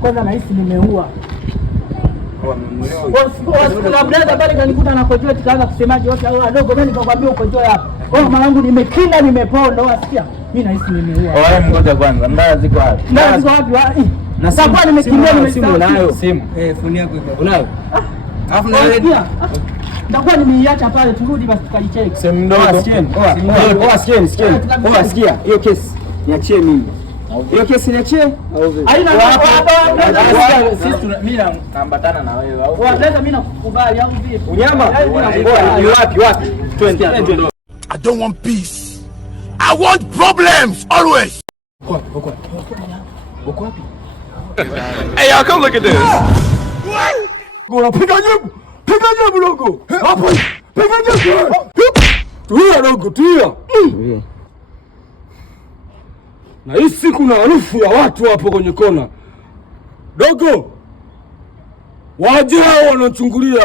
Kwanza nahisi nimeua. Brother pale kanikuta na kojoa tukaanza kusemaje wote au wadogo mimi nikakwambia ukojoa hapa. Mwanangu nimekinda nimeponda wasikia. Mimi nahisi nimeua. Ngoja kwanza. Ndaa ziko wapi? Ndaa ziko wapi? Na sasa nimekimbia simu nayo. Simu. Phone yako iko. Unayo? Alafu na ndakuwa nimeiacha pale turudi basi tukaicheki. Simu ndogo. Sikia. Hiyo kesi niachie mimi. Hiyo kesi niachie? Haina sisi mimi naambatana na wewe au? Brother mimi nakukubali au vipi? Unyama. Ni wapi? Twende. I don't want peace. I want problems always. Uko wapi? Hey, y'all come look at this. Gora piga jibu logo. Hapo. Piga jibu. Tulia logo, tulia. Na hii siku kuna harufu ya watu hapo kwenye kona. Dogo. Waje hao wanachungulia.